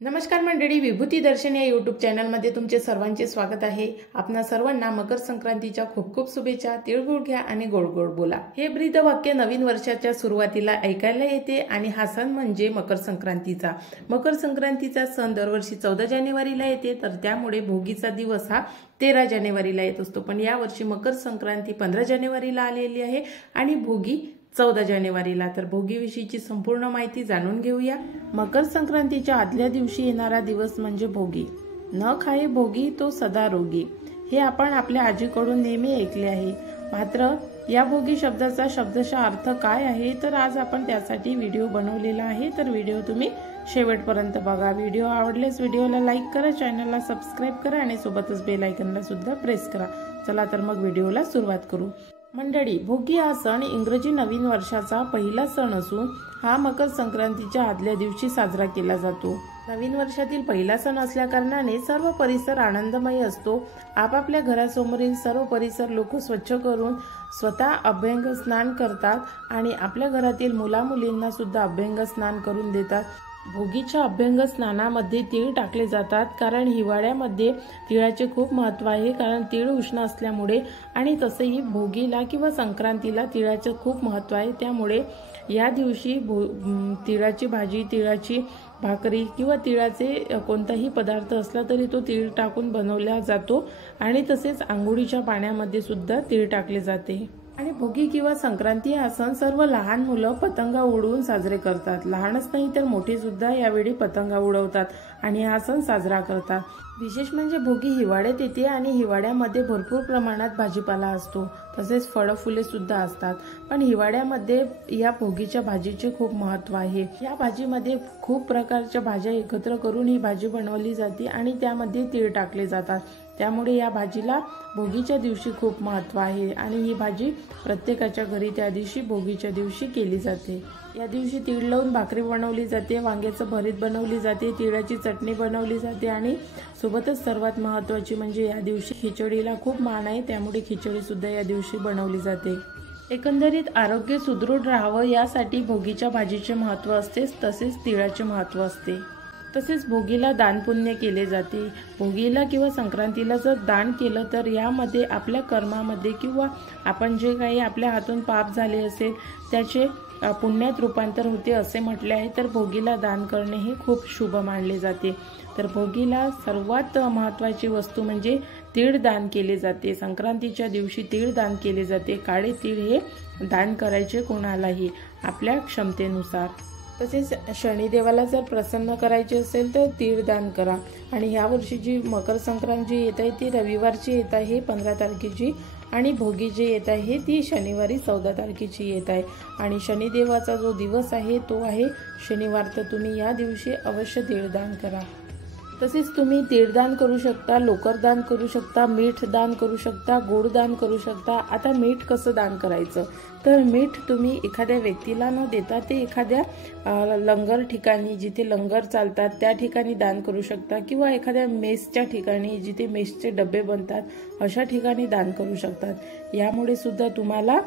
नमस्कार मंडळी, विभूती दर्शन या यूट्यूब चॅनलमध्ये तुमचे सर्वांचे स्वागत आहे। आपणा सर्वांना मकर संक्रांतीच्या खूप खूप शुभेच्छा। तिळगुळ घ्या आणि गोड गोड बोला हे ब्रीद वाक्य नवीन वर्षाच्या सुरुवातीला ऐकायला येते आणि हा सण म्हणजे मकर संक्रांतीचा। मकर संक्रांतीचा सण दरवर्षी 14 जानेवारीला येते, तर त्यामुळे भोगीचा दिवस हा 13 जानेवारीला येत असतो। पण यावर्षी मकर संक्रांती 15 जानेवारीला आलेली आहे आणि भोगी 14 जानेवारीला। तर भोगीविषयीची संपूर्ण माहिती जाणून घेऊया। मकर संक्रांतीच्या आदल्या दिवशी येणारा दिवस म्हणजे भोगी। न खाये भोगी तो सदा रोगी, हे आपण आपल्या आजीकडून नेहमी ऐकले आहे। मात्र या भोगी शब्दाचा शब्दशः अर्थ काय आहे, तर आज आपण त्यासाठी व्हिडिओ बनवलेला आहे। तर व्हिडिओ तुम्ही शेवटपर्यंत बघा। व्हिडिओ आवडल्यास व्हिडिओला लाईक करा, चॅनलला सबस्क्राइब करा आणि सोबतच बेल आयकॉनला सुद्धा प्रेस करा। चला तर मग व्हिडिओला सुरुवात करू। मंडळी, भोगी हा सण इंग्रजी नवीन वर्षाचा पहिला सण असून हा मकर संक्रांतीच्या आदल्या दिवशी साजरा केला जातो। नवीन वर्षातील पहिला सण असल्या कारणाने सर्व परिसर आनंदमय असतो। आपापल्या घरासमोरील सर्व परिसर लोक स्वच्छ करून स्वतः अभ्यंग स्नान करतात आणि आपल्या घरातील मुला मुलींना सुद्धा अभ्यंग स्नान करून देतात। भोगीच्या अभ्यंग स्नानामध्ये तीळ टाकले जातात, कारण हिवाळ्यामध्ये तिळाचे खूप महत्त्व आहे। कारण तीळ उष्ण असल्यामुळे आणि तसेही भोगीला किंवा संक्रांतीला तिळाचे खूप महत्त्व आहे। त्यामुळे या दिवशी तिळाची भाजी, तिळाची भाकरी किंवा तिळाचे कोणताही पदार्थ असला तरी तो तीळ टाकून बनवला जातो आणि तसेच आंघोळीच्या पाण्यामध्ये सुद्धा तीळ टाकले जाते। आणि भोगी किंवा संक्रांती हा सण सर्व लहान मुलं पतंगा उडवून साजरे करतात। लहानच नाही तर मोठे सुद्धा यावेळी पतंगा उडवतात आणि हा सण साजरा करतात। विशेष म्हणजे भोगी हिवाळ्यात येते आणि हिवाळ्यामध्ये भरपूर प्रमाणात भाजीपाला असतो, तसेच फळं फुले सुद्धा असतात। पण हिवाळ्यामध्ये या भोगीच्या भाजीचे खूप महत्त्व आहे। या भाजीमध्ये खूप प्रकारच्या भाज्या एकत्र करून ही भाजी बनवली जाते आणि त्यामध्ये तीळ टाकले जातात। त्यामुळे या भाजीला भोगीच्या दिवशी खूप महत्त्व आहे आणि ही भाजी प्रत्येकाच्या घरी त्या दिवशी भोगीच्या दिवशी केली जाते। या दिवशी तीळ लावून भाकरी बनवली जाते, वांग्याचं भरीत बनवली जाते, तिळाची चटणी बनवली जाते आणि सोबतच सर्वात महत्त्वाची म्हणजे या दिवशी खिचडीला खूप मान आहे, त्यामुळे खिचडी सुद्धा या दिवशी बनवली जाते। एकंदरीत आरोग्य सुदृढ राहावं यासाठी भोगीच्या भाजीचे महत्त्व असते, तसेच तिळाचे महत्त्व असते। तसेच भोगीला दान पुण्य केले जाते। भोगीला किंवा संक्रांतीला जर दान केलं तर यामध्ये आपल्या कर्मामध्ये किंवा आपण जे काही आपल्या हातून पाप झाले असेल त्याचे पुण्यात रूपांतर होते असे म्हटले आहे। तर भोगीला दान करणे हे खूप शुभ मानले जाते। तर भोगीला सर्वात महत्त्वाची वस्तू म्हणजे तीळ दान केले जाते। संक्रांतीच्या दिवशी तीळ दान केले जाते। काळे तीळ हे दान करायचे कोणालाही आपल्या क्षमतेनुसार। तसेच शनिदेवाला जर प्रसन्न करायचे असेल तर तीळ दान करा। आणि ह्या वर्षी जी मकर संक्रांत जी येत आहे ती रविवारची येत आहे 15 तारखेची आणि भोगी जी येत आहे ती शनिवारी 14 तारखेची येत आहे। आणि शनिदेवाचा जो दिवस आहे तो आहे शनिवार, तर तुम्ही या दिवशी अवश्य तीळ दान करा। तसेच तुम्ही तीळ दान करू शकता, लोकर दान करू शकता, मीठ दान करू शकता, गोड दान करू शकता। आता मीठ कसं दान करायचं, तर मीठ तुम्ही एखाद्या व्यक्तीला न देता ते एखाद्या लंगर ठिकाणी, जिथे लंगर चालतात त्या ठिकाणी दान करू शकता किंवा एखाद्या मेसच्या ठिकाणी, जिथे मेसचे डबे बनतात अशा ठिकाणी दान करू शकतात। यामुळे सुद्धा तुम्हाला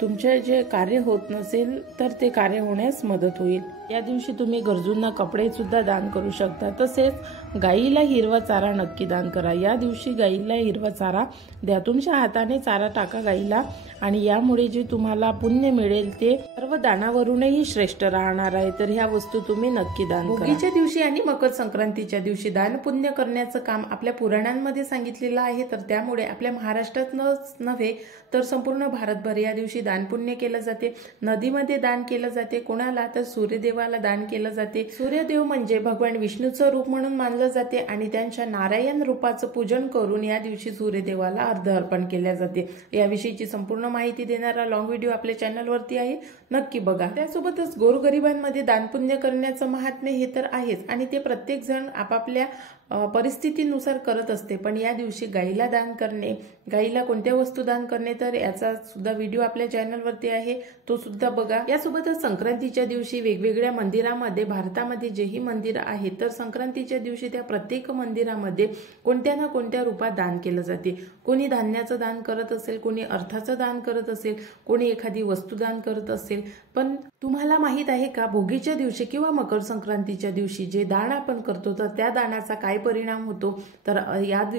तुमचे जे कार्य होत नसेल तर ते कार्य होण्यास मदत होईल। या दिवशी तुम्ही गरजूंना कपडे सुद्धा दान करू शकता। तसेच गाईला हिरवा चारा नक्की दान करा। या दिवशी गाईला हिरवा चारा द्या, तुमच्या हाताने चारा टाका गाईला आणि यामुळे जे तुम्हाला पुण्य मिळेल ते सर्व दानावरूनही श्रेष्ठ राहणार आहे। तर ह्या वस्तू तुम्ही नक्की दान करा। भोगीच्या दिवशी आणि मकर संक्रांतीच्या दिवशी दान पुण्य करण्याचं काम आपल्या पुराणांमध्ये सांगितलेलं आहे। तर त्यामुळे आपल्या महाराष्ट्रातच नव्हे तर संपूर्ण भारतभर या दिवशी दान पुण्य केलं जाते। नदीमध्ये दान केलं जाते, कोणाला तर सूर्यदेवाला दान केलं जाते। सूर्यदेव म्हणजे भगवान विष्णूचं रूप म्हणून मानलं जाते आणि त्यांच्या नारायण रूपाचं पूजन करून या दिवशी सूर्यदेवाला अर्घ्य अर्पण केले जाते। याविषयीची संपूर्ण माहिती देणारा लॉंग व्हिडिओ आपल्या चॅनलवरती आहे, नक्की बघा। त्यासोबतच गोरगरिबांमध्ये दान पुण्य करण्याचं महात्म्य हे तर आहेच आणि ते प्रत्येक जण आपापल्या परिस्थितीनुसार करत असते, पण या दिवशी गाईला दान करणे, गाईला कोणत्या वस्तू दान करणे, तर याचा सुद्धा व्हिडिओ आपल्या चॅनलवरती आहे, तो सुद्धा बघा। यासोबतच संक्रांतीच्या दिवशी वेगवेगळ्या मंदिरामध्ये, भारतामध्ये जेही मंदिर आहेत, तर संक्रांतीच्या दिवशी त्या प्रत्येक मंदिरामध्ये कोणत्या ना कोणत्या रूपात दान केलं जाते। कोणी धान्याचं दान करत असेल, कोणी अर्थाचं दान करत असेल, कोणी एखादी वस्तू दान करत असेल। पण तुम्हाला माहित आहे का, भोगीच्या दिवशी किंवा मकर संक्रांतीच्या दिवशी जे दान आपण करतो, तर त्या दानाचा काय परिणाम होतो, तर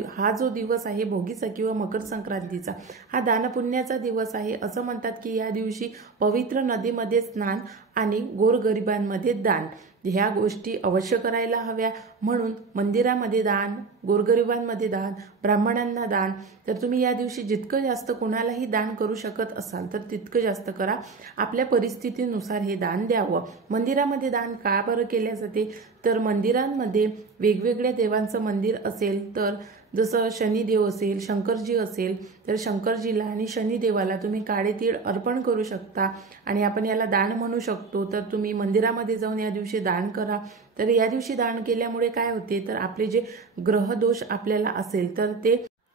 हा जो दिवस आहे भोगीचा किंवा मकर संक्रांतीचा, हा दानपुण्याचा दिवस आहे। असं म्हणतात की या दिवशी पवित्र नदीमध्ये स्नान आणि गोरगरिबांमध्ये दान, ह्या गोष्टी अवश्य करायला हव्या। म्हणून मंदिरामध्ये दान, गोरगरिबांमध्ये दान, ब्राह्मणांना दान, तर तुम्ही या दिवशी जितकं जास्त कोणालाही दान करू शकत असाल तर तितकं जास्त करा। आपल्या परिस्थितीनुसार हे दान द्यावं। मंदिरामध्ये दान का बरं केले जाते, तर मंदिरांमध्ये वेगवेगळ्या देवांचं मंदिर असेल, तर जसं शनिदेव असेल, शंकरजी असेल, तर शंकरजीला आणि शनिदेवाला तुम्ही काळे तीळ अर्पण करू शकता आणि आपण याला दान म्हणू शकतो। तर तुम्ही मंदिरामध्ये जाऊन या दिवशी दान करा। तर या दिवशी दान केल्यामुळे काय होते, तर आपले जे ग्रह दोष आपल्याला असेल तर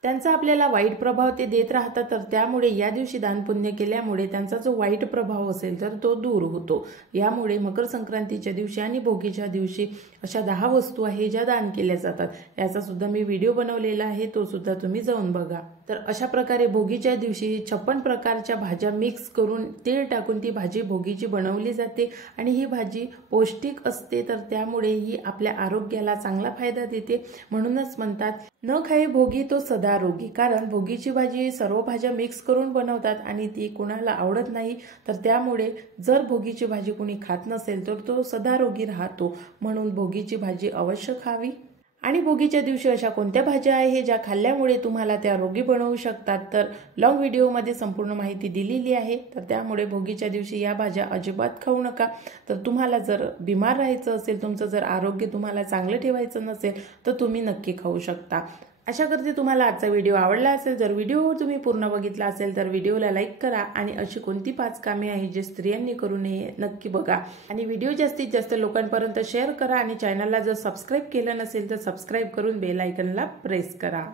त्यांचा आपल्याला वाईट प्रभाव ते देत राहतात, तर त्यामुळे या दिवशी दान पुण्य केल्यामुळे त्यांचा जो वाईट प्रभाव असेल तर तो दूर होतो। यामुळे मकर संक्रांतीच्या दिवशी आणि भोगीच्या दिवशी अशा 10 वस्तू आहे ज्या दान केल्या जातात, याचा सुद्धा मी व्हिडिओ बनवलेला आहे, तो सुद्धा तुम्ही जाऊन बघा। तर अशा प्रकारे भोगीच्या दिवशी 56 प्रकारच्या भाज्या मिक्स करून तेल टाकून ती भाजी भोगीची बनवली जाते आणि ही भाजी पौष्टिक असते, तर त्यामुळे ही आपल्या आरोग्याला चांगला फायदा देते। म्हणूनच म्हणतात न खाई भोगी तो सदा रोगी, कारण भोगीची भाजी सर्व भाज्या मिक्स करून बनवतात आणि ती कोणाला आवडत नाही, तर त्यामुळे जर भोगीची भाजी कोणी खात नसेल तर तो सदा रोगी राहतो। म्हणून भोगीची भाजी अवश्य खावी। आणि भोगीच्या दिवशी अशा कोणत्या भाज्या आहे ज्या खाल्ल्यामुळे तुम्हाला त्या रोगी बनवू शकतात, तर लॉंग व्हिडिओमध्ये संपूर्ण माहिती दिलेली आहे। तर त्यामुळे भोगीच्या दिवशी या भाज्या अजिबात खाऊ नका। तर तुम्हाला जर बिमार राहायचं असेल, तुमचं जर आरोग्य तुम्हाला चांगलं ठेवायचं नसेल, तर तुम्ही नक्की खाऊ शकता। आशा करते तुम्हाला आजचा व्हिडिओ आवडला असेल। जर व्हिडिओ तुम्ही पूर्ण बघितला असेल तर व्हिडिओला लाईक करा आणि अशी कोणती 5 कामे आहेत जे स्त्रियांनी करू नये नक्की बघा आणि व्हिडिओ जास्तीत जास्त लोकांपर्यंत शेअर करा आणि चॅनलला जर सबस्क्राईब केलं नसेल तर सबस्क्राईब करून बेल आयकॉनला प्रेस करा।